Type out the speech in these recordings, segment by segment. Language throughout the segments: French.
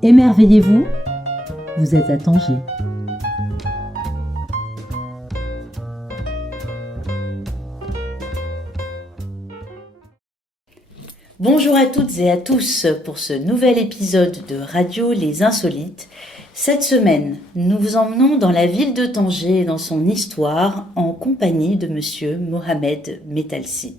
Émerveillez-vous, vous êtes à Tanger. Bonjour à toutes et à tous pour ce nouvel épisode de Radio Les Insolites. Cette semaine, nous vous emmenons dans la ville de Tanger et dans son histoire en compagnie de monsieur Mohamed Metalsi.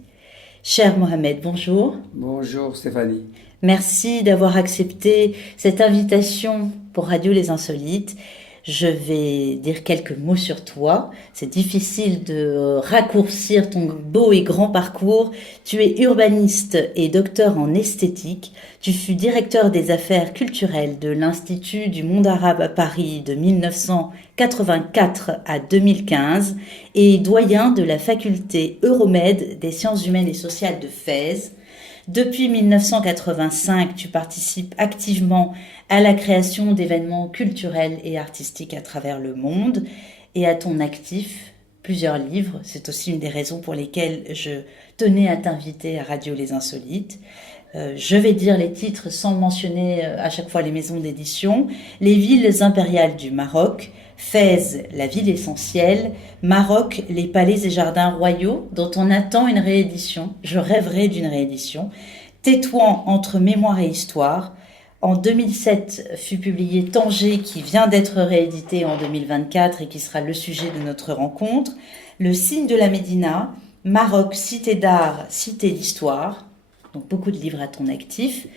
Cher Mohamed, bonjour. Bonjour Stéphanie. Merci d'avoir accepté cette invitation pour Radio Les Insolites. Je vais dire quelques mots sur toi. C'est difficile de raccourcir ton beau et grand parcours. Tu es urbaniste et docteur en esthétique. Tu fus directeur des affaires culturelles de l'Institut du monde arabe à Paris de 1984 à 2015 et doyen de la faculté Euromède des sciences humaines et sociales de Fès. Depuis 1985, tu participes activement à la création d'événements culturels et artistiques à travers le monde et à ton actif plusieurs livres. C'est aussi une des raisons pour lesquelles je tenais à t'inviter à Radio Les Insolites. Je vais dire les titres sans mentionner à chaque fois les maisons d'édition. Les villes impériales du Maroc, Fès, la ville essentielle, Maroc, les palais et jardins royaux, dont on attend une réédition. Je rêverais d'une réédition. Tétouan entre mémoire et histoire. En 2007 fut publié Tanger, qui vient d'être réédité en 2024 et qui sera le sujet de notre rencontre. Le signe de la Médina, Maroc, cité d'art, cité d'histoire. Donc beaucoup de livres à ton actif.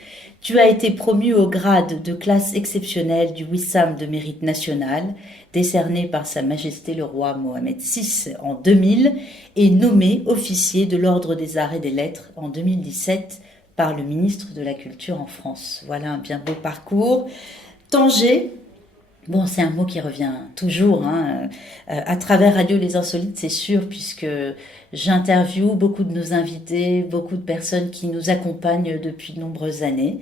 Tu as été promu au grade de classe exceptionnelle du Wissam de mérite national, décerné par Sa Majesté le roi Mohamed VI en 2000 et nommé officier de l'Ordre des Arts et des Lettres en 2017 par le ministre de la Culture en France. Voilà un bien beau parcours. Tanger, bon, c'est un mot qui revient toujours, à travers Radio Les Insolites, c'est sûr, puisque j'interviewe beaucoup de nos invités, beaucoup de personnes qui nous accompagnent depuis de nombreuses années.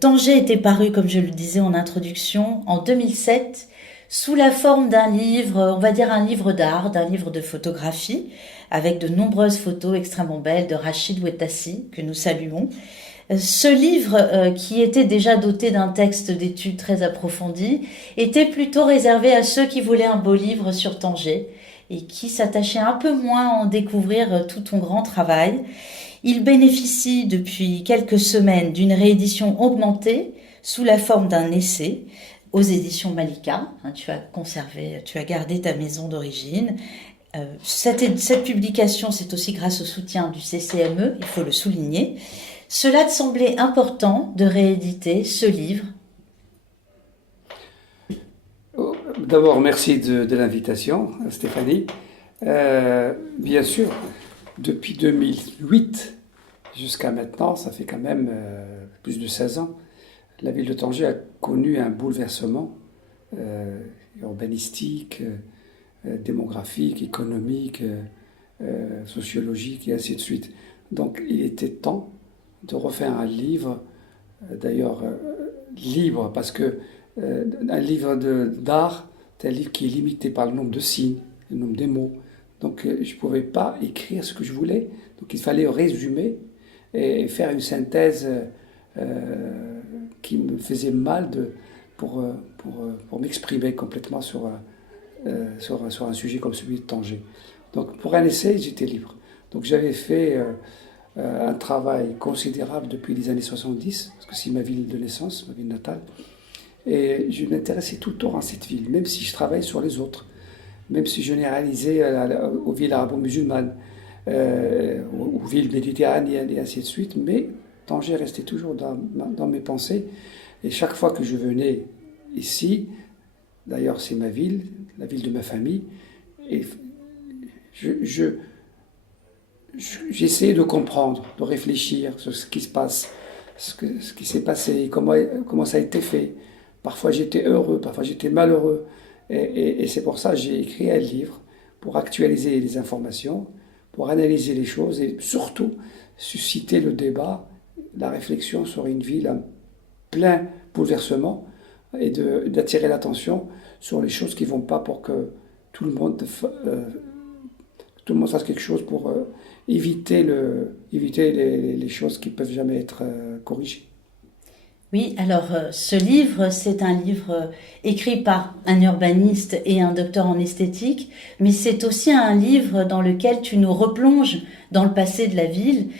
Tanger était paru, comme je le disais en introduction, en 2007, sous la forme d'un livre, on va dire un livre d'art, d'un livre de photographie, avec de nombreuses photos extrêmement belles de Rachid Ouettassi, que nous saluons. Ce livre, qui était déjà doté d'un texte d'études très approfondi, était plutôt réservé à ceux qui voulaient un beau livre sur Tanger et qui s'attachaient un peu moins à en découvrir tout ton grand travail. Il bénéficie depuis quelques semaines d'une réédition augmentée sous la forme d'un essai aux éditions Malika. Tu as gardé ta maison d'origine. Cette publication, c'est aussi grâce au soutien du CCME, il faut le souligner. Cela te semblait important de rééditer ce livre? D'abord, merci de l'invitation, Stéphanie. Bien sûr, depuis 2008 jusqu'à maintenant, ça fait quand même plus de 16 ans, la ville de Tanger a connu un bouleversement urbanistique, démographique, économique, sociologique et ainsi de suite. Donc il était temps de refaire un livre, d'ailleurs libre, parce que un livre d'art, c'est un livre qui est limité par le nombre de signes, le nombre de mots. Donc je ne pouvais pas écrire ce que je voulais. Donc il fallait résumer et faire une synthèse qui me faisait mal pour m'exprimer complètement sur un sujet comme celui de Tanger. Donc pour un essai, j'étais libre. Donc j'avais fait un travail considérable depuis les années 70, parce que c'est ma ville de naissance, ma ville natale, et je m'intéressais tout le temps à cette ville, même si je travaille sur les autres, même si je n'ai réalisé aux villes arabo-musulmanes, aux villes méditerranéennes et ainsi de suite, mais Tanger restait toujours dans mes pensées, et chaque fois que je venais ici, d'ailleurs c'est ma ville, la ville de ma famille, et j'essayais de comprendre, de réfléchir sur ce qui se passe, ce qui s'est passé, comment ça a été fait. Parfois j'étais heureux, parfois j'étais malheureux. Et c'est pour ça que j'ai écrit un livre, pour actualiser les informations, pour analyser les choses et surtout susciter le débat, la réflexion sur une ville en plein bouleversement et d'attirer l'attention sur les choses qui ne vont pas pour que tout le monde fasse quelque chose pour éviter les choses qui ne peuvent jamais être corrigées. Oui, alors ce livre, c'est un livre écrit par un urbaniste et un docteur en esthétique, mais c'est aussi un livre dans lequel tu nous replonges dans le passé de la ville.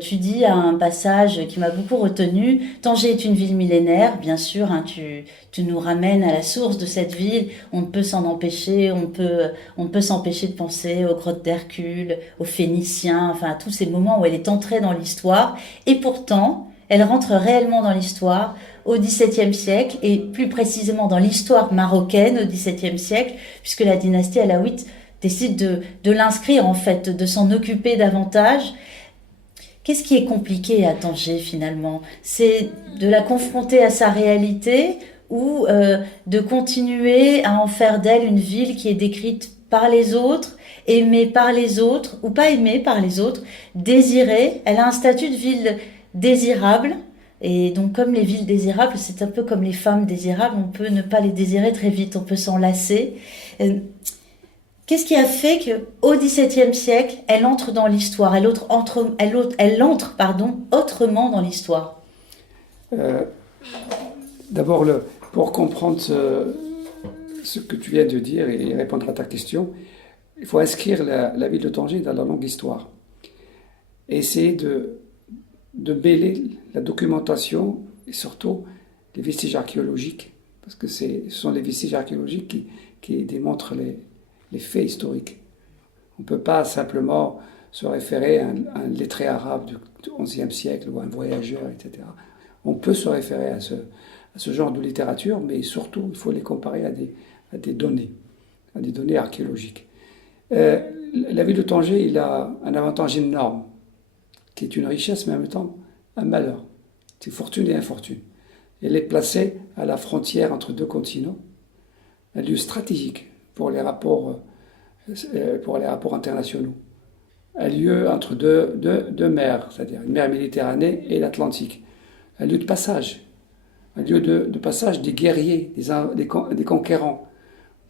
Tu dis à un passage qui m'a beaucoup retenu, Tanger est une ville millénaire, bien sûr, hein, tu nous ramènes à la source de cette ville, on ne peut s'en empêcher, on ne peut s'empêcher de penser aux grottes d'Hercule, aux Phéniciens, enfin à tous ces moments où elle est entrée dans l'histoire, et pourtant, elle rentre réellement dans l'histoire au XVIIe siècle et plus précisément dans l'histoire marocaine au XVIIe siècle, puisque la dynastie alaouite décide de l'inscrire en fait, de s'en occuper davantage. Qu'est-ce qui est compliqué à Tanger finalement? C'est de la confronter à sa réalité ou de continuer à en faire d'elle une ville qui est décrite par les autres, aimée par les autres ou pas aimée par les autres, désirée. Elle a un statut de ville désirable. Et donc, comme les villes désirables, c'est un peu comme les femmes désirables, on peut ne pas les désirer très vite, on peut s'en lasser. Euh, Qu'est-ce qui a fait qu'au XVIIe siècle, elle entre dans l'histoire, elle entre, pardon, autrement dans l'histoire? Euh, D'abord, pour comprendre ce que tu viens de dire et répondre à ta question, il faut inscrire la ville de Tanger dans la longue histoire. Et essayer de mêler la documentation et surtout les vestiges archéologiques, parce que ce sont les vestiges archéologiques qui démontrent les faits historiques. On ne peut pas simplement se référer à un lettré arabe du XIe siècle ou à un voyageur, etc. On peut se référer à ce genre de littérature, mais surtout, il faut les comparer à des données archéologiques. La ville de Tanger, il a un avantage énorme, qui est une richesse, mais en même temps un malheur. C'est fortune et infortune. Elle est placée à la frontière entre deux continents, un lieu stratégique pour les rapports internationaux, un lieu entre deux mers, c'est-à-dire une mer Méditerranée et l'Atlantique, un lieu de passage, un lieu de passage des guerriers, des conquérants.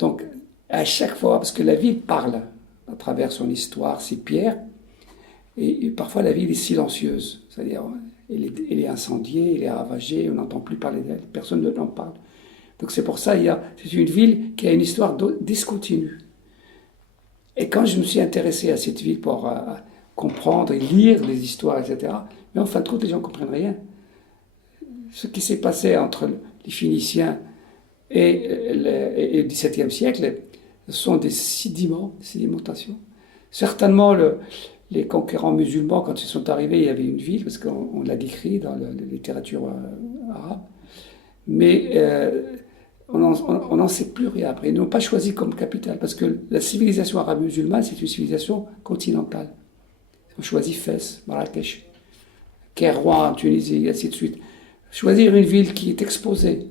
Donc, à chaque fois, parce que la ville parle à travers son histoire, ses pierres, et parfois la ville est silencieuse, c'est-à-dire elle est incendiée, elle est ravagée, on n'entend plus parler d'elle, personne n'en parle. Donc c'est pour ça, c'est une ville qui a une histoire discontinue. Et quand je me suis intéressé à cette ville pour comprendre et lire les histoires, etc., mais en fin de compte, les gens ne comprennent rien. Ce qui s'est passé entre les Phéniciens et le XVIIe siècle, ce sont des sédimentations. Certainement, les conquérants musulmans, quand ils sont arrivés, il y avait une ville, parce qu'on l'a décrit dans la littérature arabe, mais on n'en sait plus rien après. Ils n'ont pas choisi comme capitale, parce que la civilisation arabe musulmane, c'est une civilisation continentale. Ils ont choisi Fès, Marrakech, Kairouan, Tunisie, et ainsi de suite. Choisir une ville qui est exposée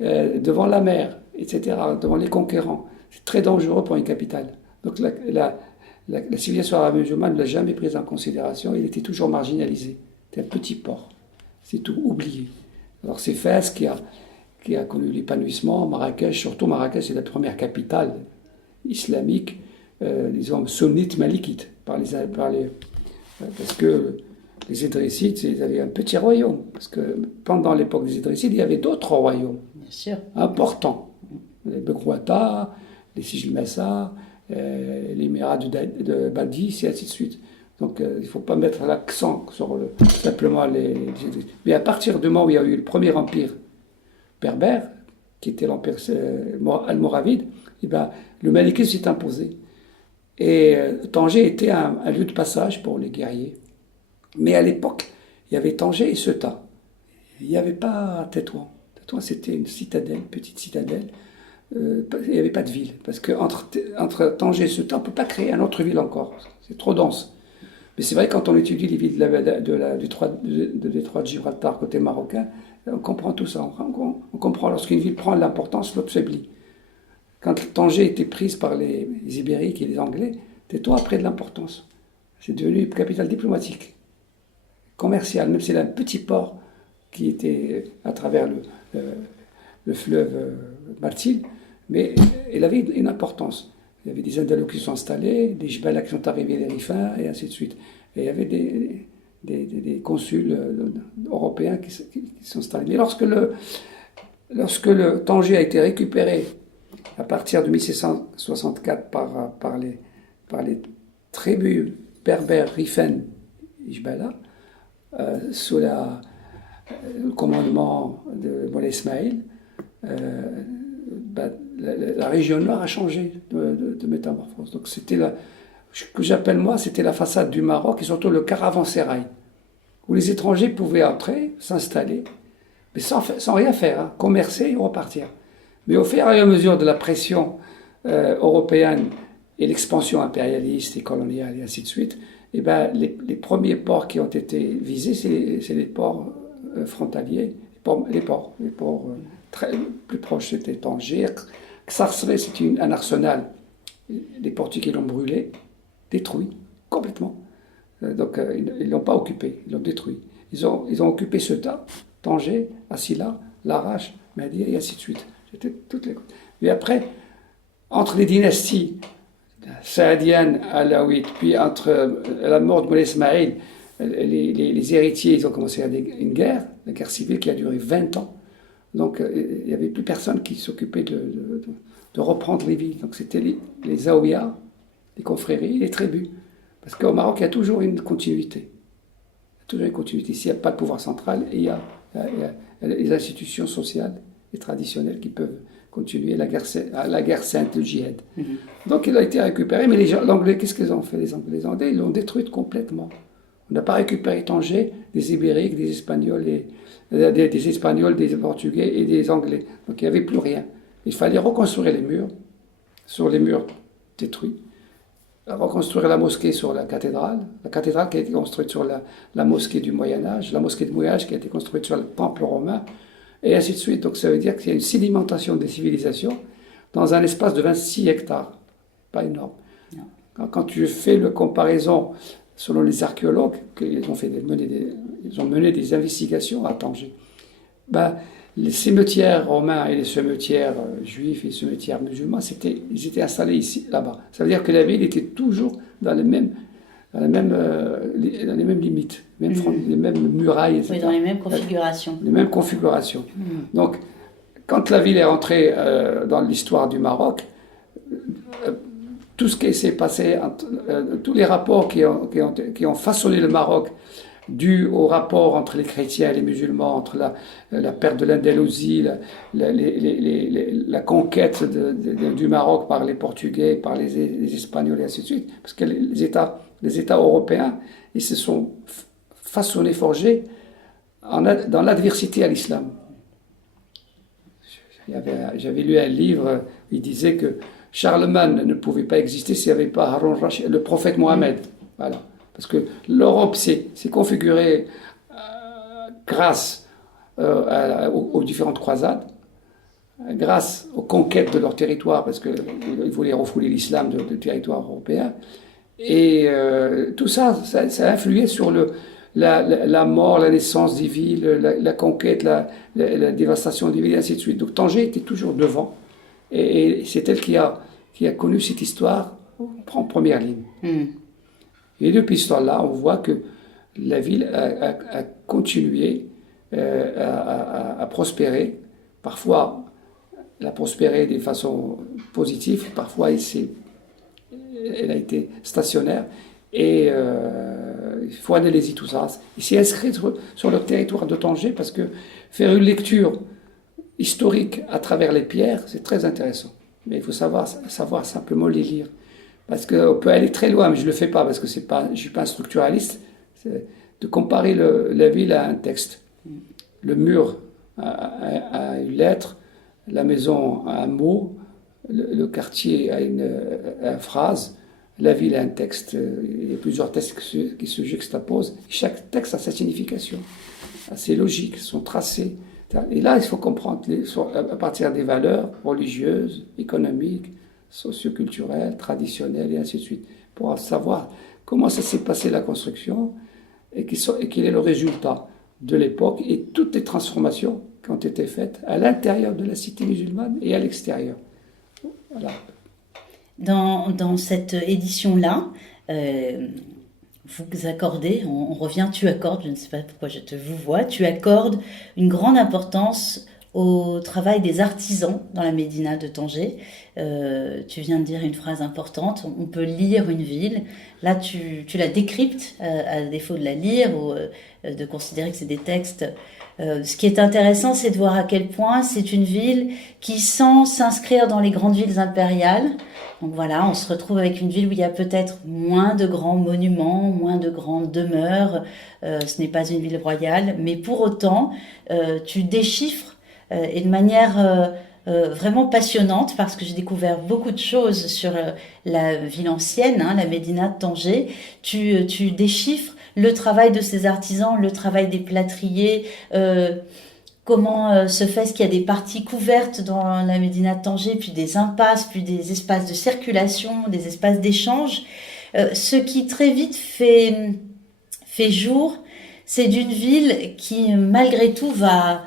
devant la mer, etc., devant les conquérants, c'est très dangereux pour une capitale. Donc la civilisation arabe musulmane ne l'a jamais prise en considération, il était toujours marginalisé. C'était un petit port, c'est tout oublié. Alors c'est Fès qui a connu l'épanouissement, Marrakech, surtout Marrakech, c'est la première capitale islamique, disons sunnite malikite, parce que les Idrissites, ils avaient un petit royaume, parce que pendant l'époque des Idrissites, il y avait d'autres royaumes importants, les Beghouata, les Sijilmassa, l'émirat de Badis, et ainsi de suite. Donc il ne faut pas mettre l'accent sur simplement les mais à partir du moment où il y a eu le premier empire berbère, qui était l'empire almoravide, et ben, le malikisme s'est imposé. Et Tanger était un lieu de passage pour les guerriers. Mais à l'époque, il y avait Tanger et Ceuta. Il n'y avait pas Tétouan. Tétouan, c'était une citadelle, petite citadelle. Il n'y avait pas de ville. Parce qu'entre Tanger et Ceuta, on ne peut pas créer une autre ville encore. C'est trop dense. Mais c'est vrai, quand on étudie les villes de détroit de Gibraltar, côté marocain, on comprend tout ça. On comprend lorsqu'une ville prend de l'importance, l'autre faiblit. Quand Tanger était prise par les Ibériques et les Anglais, Tétouan a pris de l'importance. C'est devenu une capitale diplomatique, commerciale, même si c'est un petit port qui était à travers le fleuve Martil, mais elle avait une importance. Il y avait des Andalous qui sont installés, des Jbala qui sont arrivés, des Rifins, et ainsi de suite. Et il y avait des consuls européens qui sont installés. Mais lorsque le Tanger a été récupéré à partir de 1664 par les tribus berbères Rifen Ijbala, sous le commandement de Moulay Ismaïl, la région nord a changé de métamorphose. Donc c'était ce que j'appelle moi, c'était la façade du Maroc et surtout le caravansérail, où les étrangers pouvaient entrer, s'installer, mais sans rien faire, hein, commercer et repartir. Mais au fur et à mesure de la pression européenne et l'expansion impérialiste et coloniale et ainsi de suite, eh ben, les premiers ports qui ont été visés, c'est les ports frontaliers, les ports très plus proches, c'était Tanger. Sarsaré, c'est un arsenal. Les Portugais l'ont brûlé, détruit complètement. Donc ils ne l'ont pas occupé, ils l'ont détruit. Ils ont occupé Ceuta, Tanger, Assila, Larache, Mahdia et ainsi de suite. C'était toutes les. Mais après, entre les dynasties saadiennes, alaouites, puis entre la mort de Moulay Ismaïl, les héritiers, ils ont commencé une guerre, la guerre civile qui a duré 20 ans. Donc il n'y avait plus personne qui s'occupait de reprendre les villes. Donc c'était les zaouïas, les confréries, les tribus. Parce qu'au Maroc, il y a toujours une continuité. Il y a toujours une continuité. S'il n'y a pas de pouvoir central, il y a les institutions sociales et traditionnelles qui peuvent continuer la guerre sainte, le djihad. Donc il a été récupéré, mais l'Anglais, qu'est-ce qu'ils ont fait les Anglais, ils l'ont détruite complètement. On n'a pas récupéré Tanger des Ibériques, des Espagnols, des Espagnols, des Portugais et des Anglais. Donc il n'y avait plus rien. Il fallait reconstruire les murs, sur les murs détruits, reconstruire la mosquée sur la cathédrale qui a été construite sur la mosquée du Moyen-Âge, la mosquée du Moyen-Âge qui a été construite sur le temple romain, et ainsi de suite. Donc ça veut dire qu'il y a une sédimentation des civilisations dans un espace de 26 hectares. Pas énorme. Quand tu fais la comparaison, selon les archéologues, ils ont mené des investigations à Tanger, les cimetières romains et les cimetières juifs et les cimetières musulmans, ils étaient installés ici, là-bas. Ça veut dire que la ville était toujours dans les mêmes limites, les mêmes murailles, etc. Oui, dans les mêmes configurations. Les mêmes configurations. Donc, quand la ville est rentrée dans l'histoire du Maroc, tout ce qui s'est passé, tous les rapports qui ont façonné le Maroc, dû au rapport entre les chrétiens et les musulmans, entre la perte de l'Andalousie, la conquête du Maroc par les Portugais, par les Espagnols et ainsi de suite, parce que les États européens, ils se sont façonnés, forgés dans l'adversité à l'islam. J'avais lu un livre, il disait que Charlemagne ne pouvait pas exister s'il n'y avait pas Haroun Rachid, le prophète Mohammed. Voilà. Parce que l'Europe s'est configurée grâce aux différentes croisades, grâce aux conquêtes de leur territoire, parce qu'ils voulaient refouler l'islam du territoire européen. Et tout ça a influé sur la mort, la naissance des villes, la conquête, la dévastation des villes, et ainsi de suite. Donc Tanger était toujours devant. Et c'est elle qui a connu cette histoire en première ligne. Et depuis ce temps-là, on voit que la ville a continué à prospérer. Parfois, elle a prospéré de façon positive, parfois elle a été stationnaire. Et il faut analyser tout ça. Il s'est inscrit sur le territoire de Tanger parce que faire une lecture historique à travers les pierres, c'est très intéressant. Mais il faut savoir simplement les lire. Parce qu'on peut aller très loin, mais je ne le fais pas parce que je ne suis pas un structuraliste. C'est de comparer la ville à un texte. Le mur à une lettre, la maison à un mot, le quartier à une phrase, la ville a un texte. Il y a plusieurs textes qui se juxtaposent. Chaque texte a sa signification, a ses logiques, son tracé. Et là, il faut comprendre à partir des valeurs religieuses, économiques, socioculturelles, traditionnelles et ainsi de suite, pour savoir comment ça s'est passé la construction et quel est le résultat de l'époque et toutes les transformations qui ont été faites à l'intérieur de la cité musulmane et à l'extérieur. Voilà. Dans cette édition-là, vous accordez, on revient, tu accordes, je ne sais pas pourquoi je te vous vois, tu accordes une grande importance au travail des artisans dans la médina de Tanger. Tu viens de dire une phrase importante, on peut lire une ville, là tu la décryptes à défaut de la lire ou de considérer que c'est des textes. Ce qui est intéressant, c'est de voir à quel point c'est une ville qui, sans s'inscrire dans les grandes villes impériales, donc voilà, on se retrouve avec une ville où il y a peut-être moins de grands monuments, moins de grandes demeures. Ce n'est pas une ville royale, mais pour autant, tu déchiffres et de manière vraiment passionnante, parce que j'ai découvert beaucoup de choses sur la ville ancienne, hein, la médina de Tanger. Tu déchiffres le travail de ces artisans, le travail des plâtriers. Comment se fait-ce qu'il y a des parties couvertes dans la médina de Tanger, puis des impasses, puis des espaces de circulation, des espaces d'échange. Ce qui très vite fait jour, c'est d'une ville qui, malgré tout, va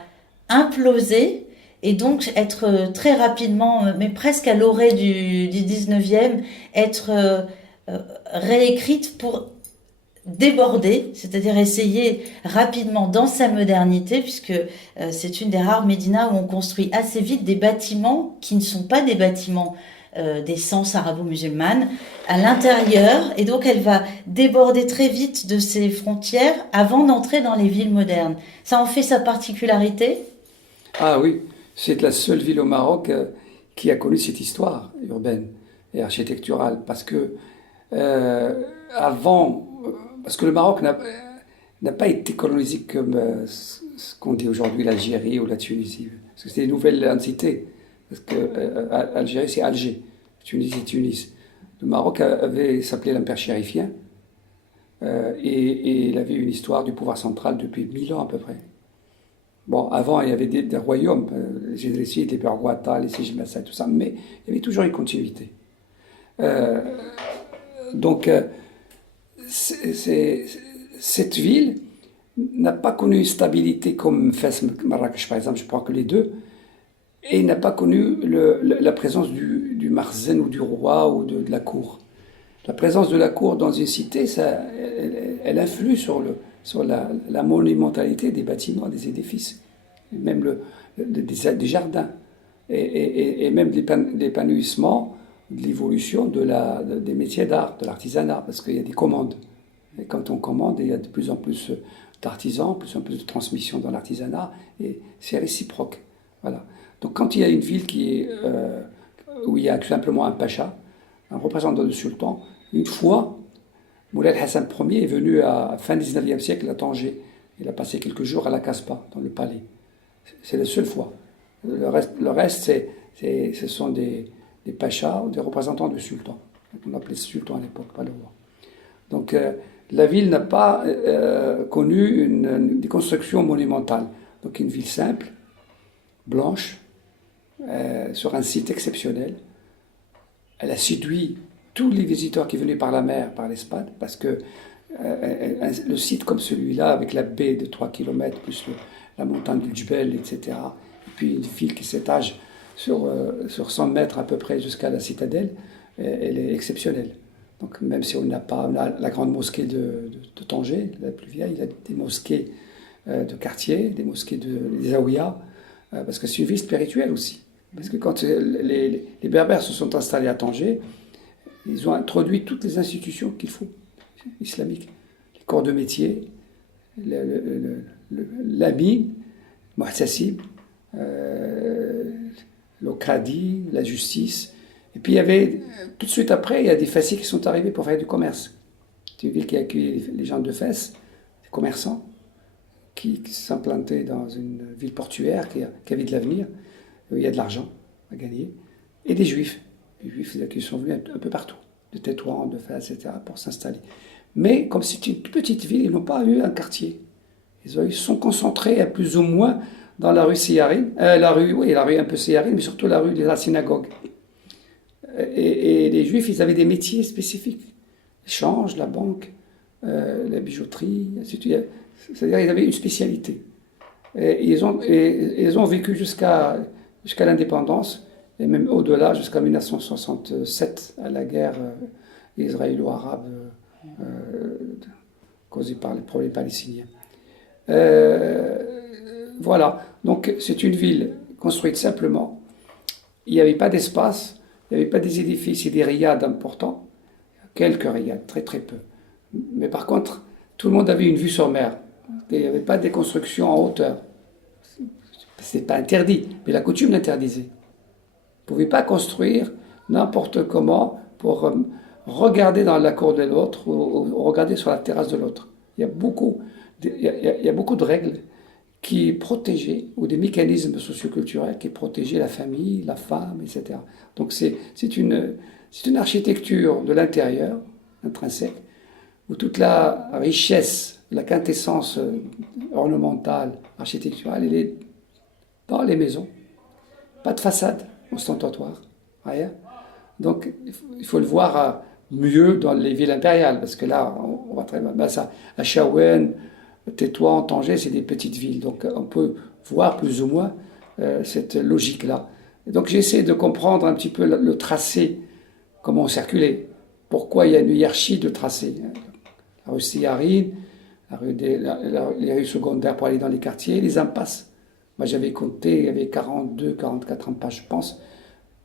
imploser et donc être très rapidement, mais presque à l'orée du 19e, être réécrite pour déborder, c'est-à-dire essayer rapidement dans sa modernité, puisque c'est une des rares médinas où on construit assez vite des bâtiments qui ne sont pas des bâtiments d'essence arabo-musulmane à l'intérieur, et donc elle va déborder très vite de ses frontières avant d'entrer dans les villes modernes. Ça en fait sa particularité. Ah oui, c'est la seule ville au Maroc qui a connu cette histoire urbaine et architecturale, parce que avant, parce que le Maroc n'a pas été colonisé comme ce qu'on dit aujourd'hui l'Algérie ou la Tunisie, parce que c'est des nouvelles entités. Parce que Algérie, c'est Alger, Tunisie, c'est Tunis. Le Maroc s'appelait l'Empire chérifien, et il avait une histoire du pouvoir central depuis 1000 ans à peu près. Bon, avant, il y avait des royaumes, les Généricides, les Bergouata, les Sijimassa, tout ça, mais il y avait toujours une continuité. Donc, cette ville n'a pas connu une stabilité comme Fès, Marrakech, par exemple, je crois que les deux, et n'a pas connu la présence du marzen ou du roi ou de la cour. La présence de la cour dans une cité, elle influe sur la monumentalité des bâtiments, des édifices, même des jardins, et même l'épanouissement de l'évolution des métiers d'art, de l'artisanat, parce qu'il y a des commandes. Et quand on commande, il y a de plus en plus d'artisans, de plus en plus de transmission dans l'artisanat, et c'est réciproque. Voilà. Donc quand il y a une ville où il y a tout simplement un pacha, un représentant du sultan, une fois, Moulay Hassan Ier est venu à fin 19e siècle à Tanger. Il a passé quelques jours à la Casbah, dans le palais. C'est la seule fois. Le reste ce sont des pachas ou des représentants du sultan. On appelait sultan à l'époque, pas le roi. Donc la ville n'a pas connu des constructions monumentales. Donc une ville simple, blanche, sur un site exceptionnel. Elle a séduit tous les visiteurs qui venaient par la mer, par l'Espagne, parce que le site comme celui-là, avec la baie de 3 km, plus la montagne du Djebel, etc., et puis une ville qui s'étage sur 100 mètres à peu près jusqu'à la citadelle, elle est exceptionnelle. Donc même si on n'a pas la grande mosquée de Tanger, la plus vieille, il y a des mosquées de quartier, des mosquées des Zaouïas, parce que c'est une ville spirituelle aussi. Parce que quand les Berbères se sont installés à Tanger, ils ont introduit toutes les institutions qu'il faut, islamiques. Les corps de métier, l'ami, Muhtasib, l'Okradi, la justice. Et puis il y avait, tout de suite après, il y a des Fessis qui sont arrivés pour faire du commerce. C'est une ville qui a accueilli les gens de Fès, des commerçants, qui s'implantaient dans une ville portuaire qui avait de l'avenir. Il y a de l'argent à gagner. Et des Juifs. Les Juifs qui sont venus un peu partout, de Tétouan, de Fès, etc., pour s'installer. Mais comme c'est une petite ville, ils n'ont pas eu un quartier. Ils sont concentrés plus ou moins dans la rue Seyharine, la rue un peu Seyharine, mais surtout la rue de la synagogue. Et les Juifs, ils avaient des métiers spécifiques. L'échange, la banque, la bijouterie, c'est-à-dire ils avaient une spécialité. Et ils ont vécu jusqu'à l'indépendance, et même au-delà, jusqu'à 1967, à la guerre israélo-arabe causés par les problèmes palestiniens. Voilà, donc c'est une ville construite simplement. Il n'y avait pas d'espace, il n'y avait pas des édifices et des riads importants, quelques riads, très très peu. Mais par contre, tout le monde avait une vue sur mer. Il n'y avait pas des constructions en hauteur. Ce n'est pas interdit, mais la coutume l'interdisait. Vous ne pouvez pas construire n'importe comment pour regarder dans la cour de l'autre ou regarder sur la terrasse de l'autre. Il y a beaucoup de règles qui protégeaient, ou des mécanismes socioculturels qui protégeaient la famille, la femme, etc. Donc c'est une architecture de l'intérieur, intrinsèque, où toute la richesse, la quintessence ornementale, architecturale, elle est dans les maisons. Pas de façade ostentatoire, rien. Donc il faut le voir mieux dans les villes impériales, parce que là, on va très bien. Ça, à Chaouen, Tétouan, Tanger, c'est des petites villes. Donc on peut voir plus ou moins cette logique-là. Et donc j'essaie de comprendre un petit peu le tracé, comment on circulait, pourquoi il y a une hiérarchie de tracés. La rue Siyarine, les rues secondaires pour aller dans les quartiers, les impasses. Moi j'avais compté, il y avait 42, 44 impasses, je pense.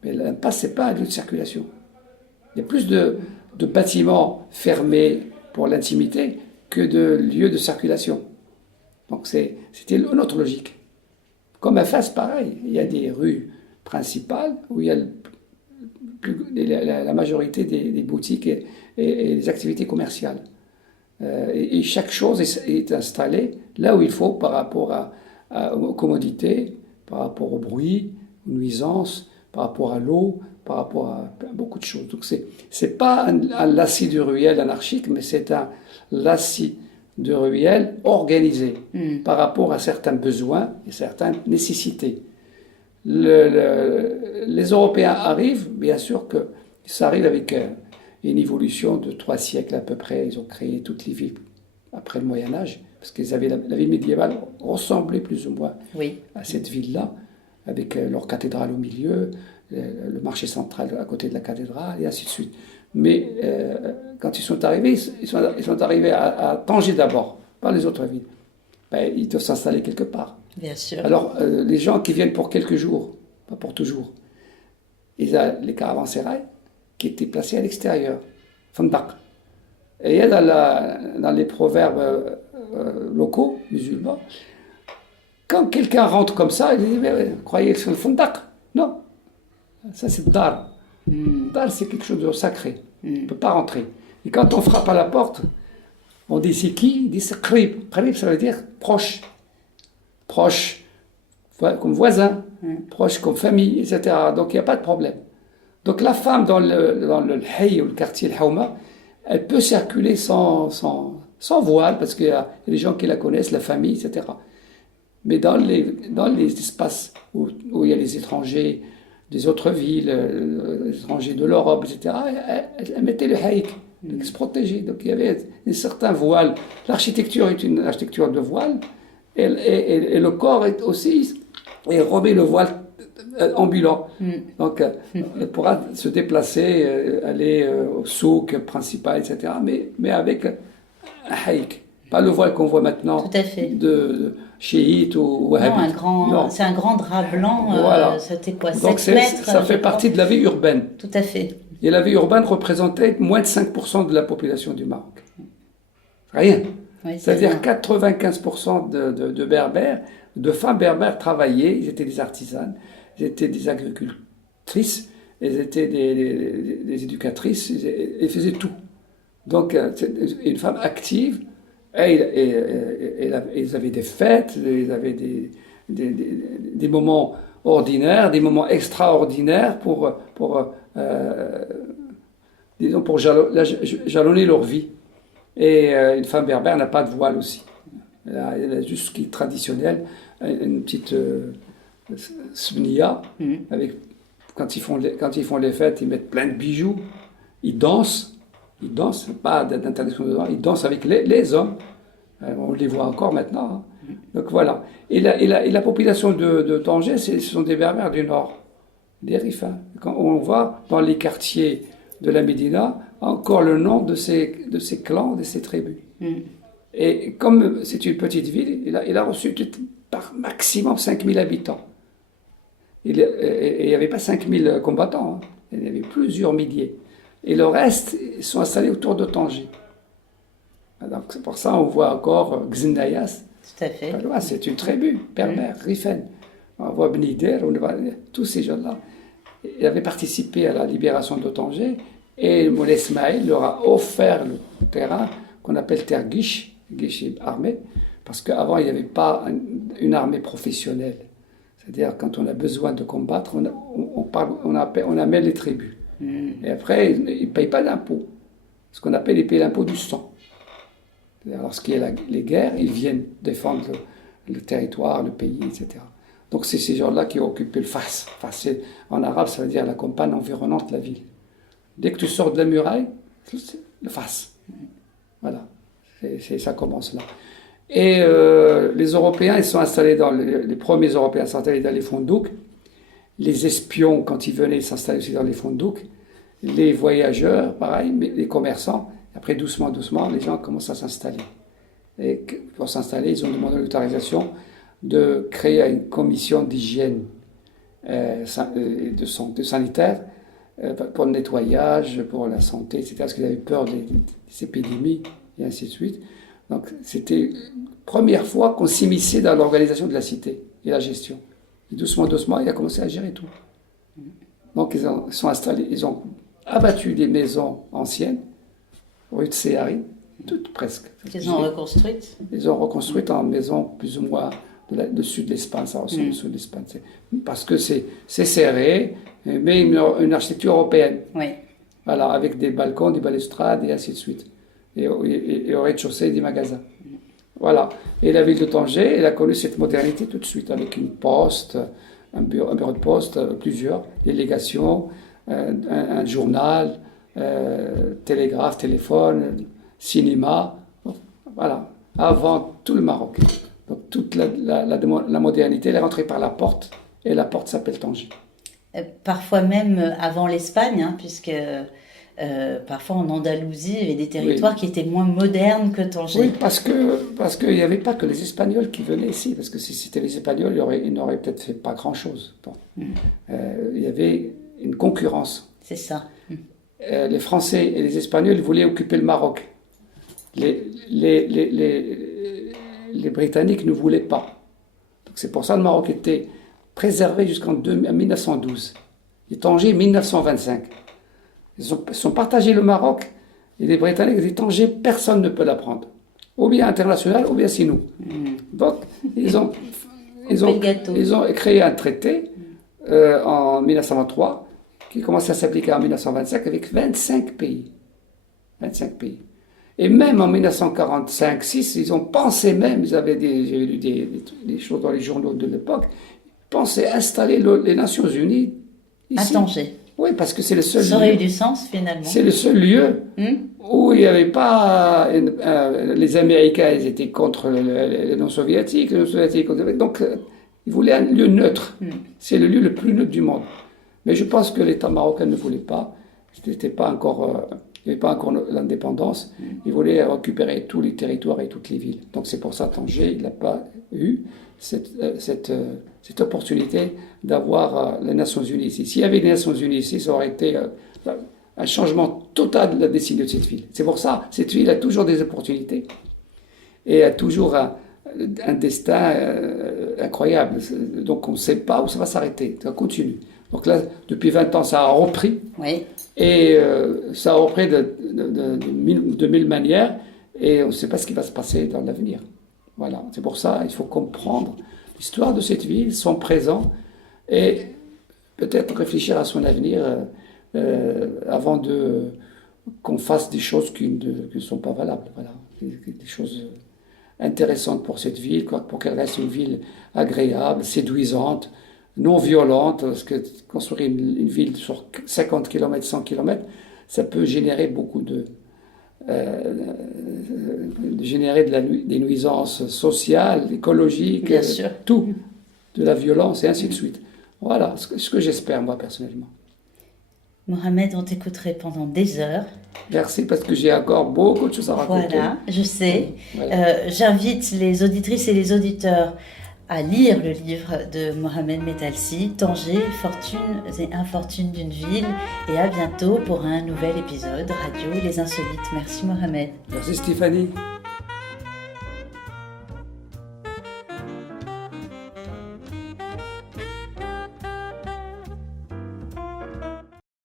Mais l'impasse, ce n'est pas un lieu de circulation. Il y a plus de bâtiments fermés pour l'intimité que de lieux de circulation. Donc c'était une autre logique. Comme à Fès, pareil. Il y a des rues principales où il y a la majorité des boutiques et des activités commerciales. Et chaque chose est installée là où il faut par rapport aux commodités, par rapport au bruit, aux nuisances, par rapport à l'eau, par rapport à beaucoup de choses. Donc c'est pas un lacis de ruelle anarchique, mais c'est un lacis de ruelle organisé par rapport à certains besoins et certaines nécessités. Les Européens arrivent, bien sûr que ça arrive avec une évolution de 3 siècles à peu près. Ils ont créé toutes les villes après le Moyen-Âge, parce qu'ils avaient la ville médiévale ressemblait plus ou moins à cette ville-là, avec leur cathédrale au milieu, le marché central à côté de la cathédrale, et ainsi de suite. Mais quand ils sont arrivés, ils sont arrivés à Tanger d'abord, pas les autres villes. Ben, ils doivent s'installer quelque part. Bien sûr. Alors, les gens qui viennent pour quelques jours, pas pour toujours, ils ont les caravansérails qui étaient placés à l'extérieur, Fandak. Et il y a dans les proverbes locaux, musulmans, quand quelqu'un rentre comme ça, il dit, mais croyez que c'est le Fandak? Non, ça c'est Dar. Dar, c'est quelque chose de sacré. On ne peut pas rentrer. Et quand on frappe à la porte, on dit c'est qui? Il dit c'est Krib. Krib, ça veut dire proche. Proche, comme voisin, proche comme famille, etc. Donc il n'y a pas de problème. Donc la femme dans le Hay ou le quartier de Haouma, elle peut circuler sans voile, parce qu'il y a des gens qui la connaissent, la famille, etc. Mais dans les espaces où il y a les étrangers des autres villes, les étrangers de l'Europe, etc., elle mettait le haïk, donc se protéger. Donc il y avait un certain voile. L'architecture est une architecture de voile, et le corps est aussi, et remet le voile ambulant. Donc elle pourra se déplacer, aller au souk principal, etc., mais avec un haïk. Pas le voile qu'on voit maintenant. Tout à fait. De chiite ou wahhabite. Non, c'est un grand drap blanc, voilà. c'était quoi, 7 Donc mètres? ça fait partie de la vie urbaine. Tout à fait. Et la vie urbaine représentait moins de 5% de la population du Maroc. Rien. Oui, c'est-à-dire 95% de berbères, de femmes berbères travaillaient, ils étaient des artisanes, ils étaient des agricultrices, ils étaient des éducatrices, ils faisaient tout. Donc une femme active. Et ils avaient des fêtes, ils avaient des moments ordinaires, des moments extraordinaires pour jalonner leur vie. Et une femme berbère n'a pas de voile aussi. Elle a juste ce qui est traditionnel, une petite sbnia, avec, quand ils font les fêtes, ils mettent plein de bijoux, ils dansent, pas d'interdiction de danse, ils dansent avec les hommes. On les voit encore maintenant. Hein. Donc voilà. Et la population de Tanger, ce sont des berbères du nord, des Rifins. Quand on va dans les quartiers de la Médina, encore le nom de ces clans, de ces tribus. Et comme c'est une petite ville, il a reçu par maximum 5000 habitants. Et il n'y avait pas 5000 combattants, hein. Il y avait plusieurs milliers. Et le reste, ils sont installés autour de Tanger. Donc c'est pour ça on voit encore Xindayas. Tout à fait. C'est une tribu, berbère, Rifen. On voit Bnider, on voit tous ces gens-là. Ils avaient participé à la libération de Tanger et Moulay Ismaïl leur a offert le terrain qu'on appelle terre guiche armée, parce qu'avant il n'y avait pas une armée professionnelle. C'est-à-dire quand on a besoin de combattre, on amène les tribus. Et après, ils ne payent pas d'impôts. Ce qu'on appelle, ils payent l'impôt du sang. Lorsqu'il y a les guerres, ils viennent défendre le territoire, le pays, etc. Donc c'est ces gens-là qui ont occupé le Fas. En arabe, ça veut dire la campagne environnante de la ville. Dès que tu sors de la muraille, c'est le Fas. Voilà, ça commence là. Et les Européens, ils sont installés les premiers Européens sont installés dans les fondouks. Les espions, quand ils venaient, s'installaient aussi dans les fondouks. Les voyageurs, pareil, mais les commerçants. Après, doucement, les gens commencent à s'installer. Et pour s'installer, ils ont demandé l'autorisation de créer une commission d'hygiène de santé sanitaire pour le nettoyage, pour la santé, etc. Parce qu'ils avaient peur des épidémies et ainsi de suite. Donc, c'était la première fois qu'on s'immisçait dans l'organisation de la cité et la gestion. Et doucement, il a commencé à gérer tout. Donc, ils sont installés, ils ont abattu des maisons anciennes, rue de Séhari, toutes presque. Ils ont reconstruites. Ils ont reconstruites en maisons plus ou moins du sud de l'Espagne, ça ressemble au sud de l'Espagne. Parce que c'est serré, mais une architecture européenne. Oui. Voilà, avec des balcons, des balustrades et ainsi de suite. Et au rez-de-chaussée, des magasins. Voilà. Et la ville de Tanger, elle a connu cette modernité tout de suite, avec une poste, un bureau de poste, plusieurs délégations, un journal, télégraphe, téléphone, cinéma. Voilà. Avant tout le Maroc. Donc toute la modernité, elle est rentrée par la porte, et la porte s'appelle Tanger. Parfois même avant l'Espagne, hein, puisque parfois en Andalousie, il y avait des territoires qui étaient moins modernes que Tanger. Oui, parce qu'il n'y avait pas que les Espagnols qui venaient ici, parce que si c'était les Espagnols, ils n'auraient peut-être fait pas grand-chose. Bon. Il y avait une concurrence. C'est ça. Les Français et les Espagnols voulaient occuper le Maroc. Les Britanniques ne voulaient pas. Donc c'est pour ça que le Maroc était préservé jusqu'en 1912. Et Tanger, 1925. Ils ont partagé le Maroc, et les Britanniques ont dit Tanger, personne ne peut la prendre. Ou bien international, ou bien c'est nous. Donc, ils ont créé un traité en 1923 qui commençait à s'appliquer en 1925 avec 25 pays. 25 pays. Et même en 1945-6, ils ont pensé même, j'ai lu des choses dans les journaux de l'époque, ils pensaient installer les Nations Unies ici. À Tanger. Oui, parce que c'est le seul lieu. Ça aurait eu du sens finalement. C'est le seul lieu où il n'y avait pas. Les Américains, ils étaient contre les non-soviétiques, donc ils voulaient un lieu neutre. C'est le lieu le plus neutre du monde. Mais je pense que l'État marocain ne voulait pas. Il n'y avait pas encore l'indépendance. Il voulait récupérer tous les territoires et toutes les villes. Donc c'est pour ça que Tanger, il n'a pas eu cette opportunité d'avoir les Nations Unies ici. S'il y avait les Nations Unies ici, ça aurait été un changement total de la destinée de cette ville. C'est pour ça que cette ville a toujours des opportunités et a toujours un destin incroyable. Donc on ne sait pas où ça va s'arrêter, ça continue. Donc là, depuis 20 ans, ça a repris. Oui. Et ça a repris de mille manières et on ne sait pas ce qui va se passer dans l'avenir. Voilà, c'est pour ça qu'il faut comprendre l'histoire de cette ville, son présent, et peut-être réfléchir à son avenir avant qu'on fasse des choses qui ne sont pas valables. Voilà, des choses intéressantes pour cette ville, pour qu'elle reste une ville agréable, séduisante, non violente, parce que construire une ville sur 50 km, 100 km, ça peut générer beaucoup des nuisances sociales, écologiques, tout, de la violence et ainsi de suite. Voilà ce que j'espère moi personnellement. Mohamed, on t'écouterait pendant des heures. Merci parce que j'ai encore beaucoup de choses à raconter. Voilà, je sais. Voilà. J'invite les auditrices et les auditeurs à lire le livre de Mohamed Metalsi, Tanger, Fortunes et infortunes d'une ville. Et à bientôt pour un nouvel épisode Radio Les Insolites. Merci Mohamed. Merci Stéphanie.